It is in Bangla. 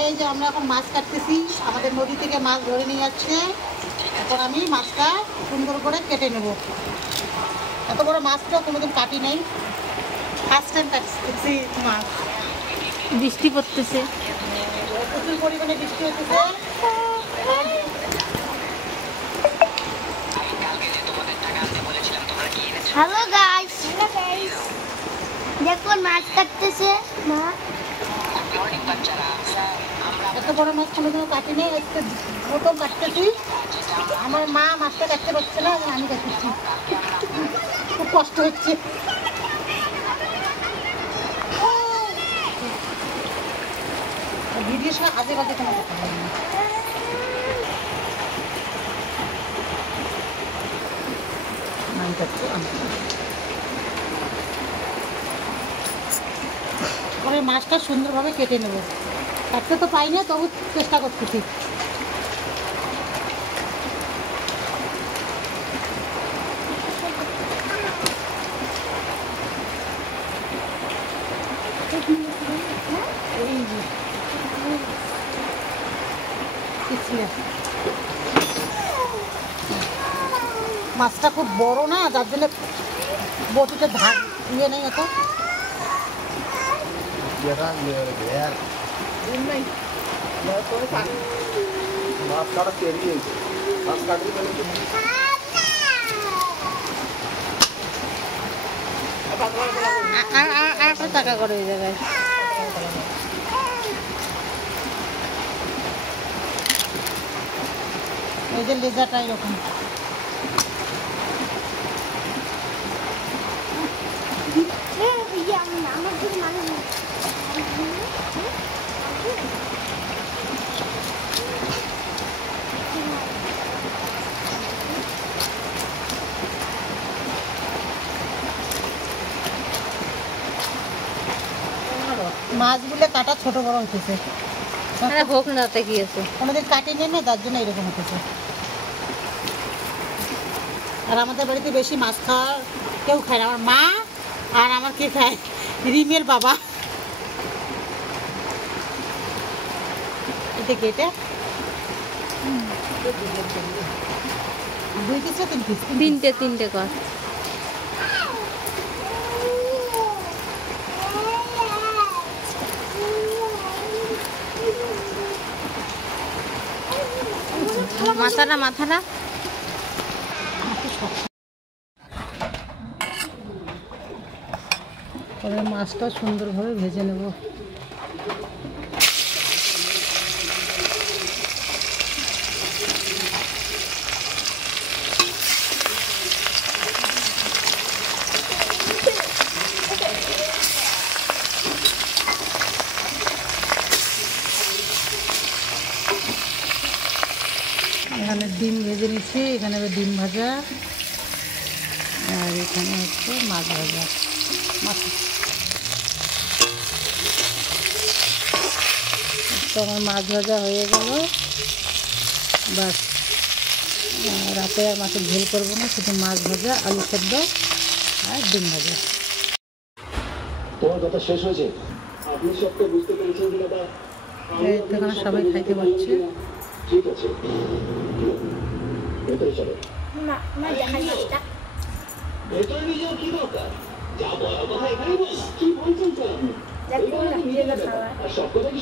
এই যে আমরা এখন মাছ কাটতেছি, আমাদের নদী থেকে মাছ ধরে নিয়ে যাচ্ছে। এখন আমি মাছটা সুন্দর করে কেটে নেব। এত বড় মাছটা কোনোদিন কাটি নাই, ফার্স্ট টাইম কাটতেছি মাছ। বৃষ্টি পড়তেছে, প্রচুর পরিমাণে বৃষ্টি হতেছে। হ্যালো গাইস, দেখুন মাছ কাটতেছে মা। এত বড় মাছ কোনোদিনও কাটি নেই, একটু প্রথম কাটতেছি। আমার মা মাছটা কাটতে পারছে না, আমি কাটতেছি, খুব কষ্ট হচ্ছে। ভিডিওর সময় আজে বাজে কোনো কথা বলি না। পরে মাছটা সুন্দরভাবে কেটে নেব। কাটতে তো পাই না, তবু চেষ্টা করতেছি। মাছটা খুব বড় না, যার জন্য বটিতে ধার ইয়ে নেই এত। আর টাকা করে ওই জায়গায় এই যে লেজারটা এরকম। মাছগুলো কাটা ছোট বড় হতেছে, হোক না, তাতে কি আছে, কোনোদিন কাটি নেই না, তার জন্য এরকম হতেছে। আর আমাদের বাড়িতে বেশি মাছ খাওয়ার কেউ খায় না, আমার মা আর আমার কে খায়, রিমের বাবা। এটা কেটে 2 পিস না 3 পিস? তিনটে কর। মাথাটা পরে মাছটা সুন্দরভাবে ভেজে নেব। এখানে ডিম ভেজে নিচ্ছি, এখানে ডিম ভাজা, আর এখানে হচ্ছে মাছ ভাজা। তো আমার মাছ ভাজা হয়ে গেল, বাস। রাতে আর মাছের ঝোল করবো না, শুধু মাছ ভাজা, আলু সেদ্ধ আর ডিম ভাজা। তোমার কথা শেষ হয়েছে? আপনি সবটা বুঝতে পেরেছেন কি দাদা? এখানে সবাই খাইতে পারছে। ঠিক আছে, ভেতরে চলো। ভেতরে নিয়ে যাও, কি দরকার? যা বলার কথা এখানেই বল। কি বলছেন স্যার? আর সব কথা কি